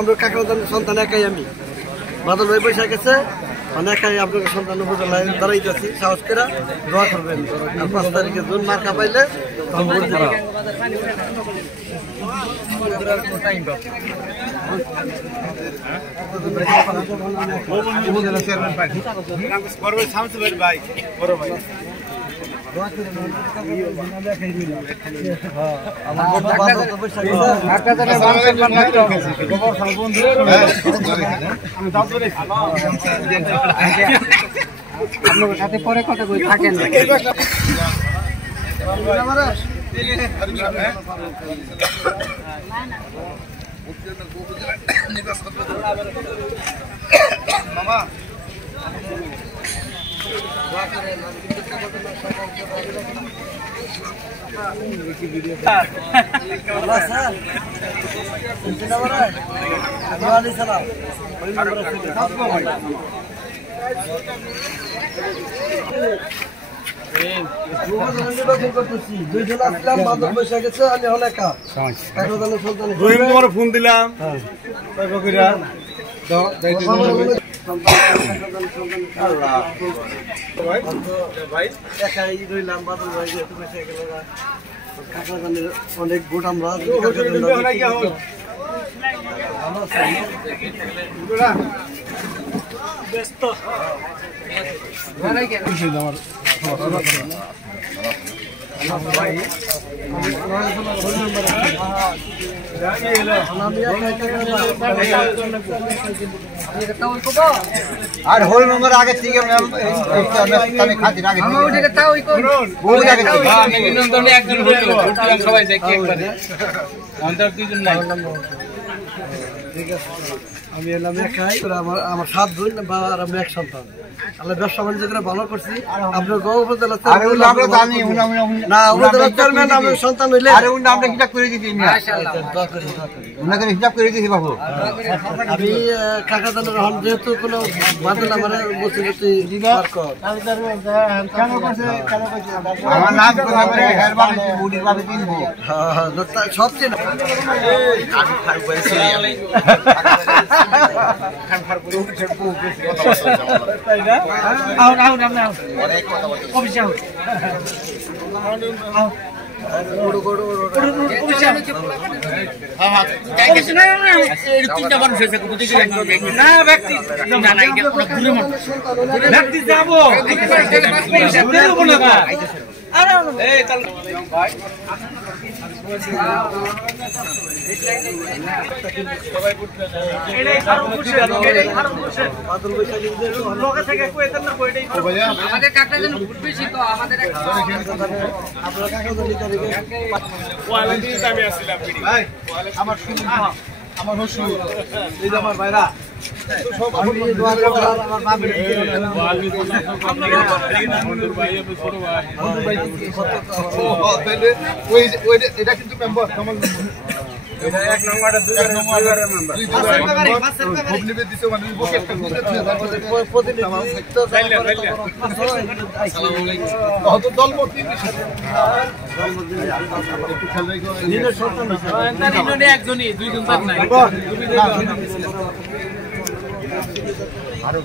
আমরা কাকার সন্তান একাই আমি বাদল ভাই পয়সা গেছে মানে একাই আপনার সন্তান উপজেলায় দাঁড়াইতেছি সাহস করে দোয়া করবেন আর 5 তারিখে জুন মার্কা পাইলে আপনার সাথে পরে কথা কই থাকেন মামা ফোন দিলাম অনেক ভোট আমরা ব্যস্ত আর হোল নম্বর আগে থেকে খাতির আগে সবাই যাই ঠিক আছে আমি এলাম একাই আমার 7 বোন বা আমি এক সন্তান আল্লাহ ব্যবসা বাণিজ্য করে ভালো করছি আপনার গো উপজেলা না উপজেলা চেয়ারম্যান আমার সন্তান হইলে আরে উনি আমরা হিসাব করে দিছি মাশাআল্লাহ দোয়া করি উনাকে হিসাব করে দিছি বাবু আমি কাকা দানের হন যেহেতু কোনো বাদল আমারে বলছি তুই পার কর কেন কইছে আমার নাম করে হেরবান বুড়ির ভাবে কিনবো হ্যাঁ সব চেন আমি খার করেছি খান খার করে উঠে তাই না আউন অনেক কথা বলছি অফিসে গোড়ো গোড়ো অফিসে হ্যাঁ এই তিনটা মানুষ আছে বুঝি না ব্যক্তি না না এটা পুরো ঘুরে মন ব্যক্তি যাবো দেব না আরে এই কাল ভাই সবাই পুটতে এটাই খারাপ করছে এটাই খারাপ করছে বাদল বৈশা কিন্তু লোক থেকে কই দেন না কইটাই আমাদের কাকটা যেন বেশি তো আমাদের আপনারা কাকা তো লিটারে ওয়ালাইকুম আমি আসছিলাম ভাই আমার শুনুন আমার হুসু এই যে আমার ভাইরা সব আমি দোয়া করে আমার বাবা বন্ধুর ভাই আপনি ছোট ভাই বন্ধুর ভাই তাহলে ওই এটা কিন্তু মেম্বার কামাল এটা এক নম্বরটা দুই নম্বরের মেম্বার খুব নিবে দিতে মানে বকে একটা প্রতিনিধি তো আসসালামু আলাইকুম কত দলমতি একটু খেয়াল রাখো নিনের সন্তান না নিনে একজনই দুইজন তার নাই আরো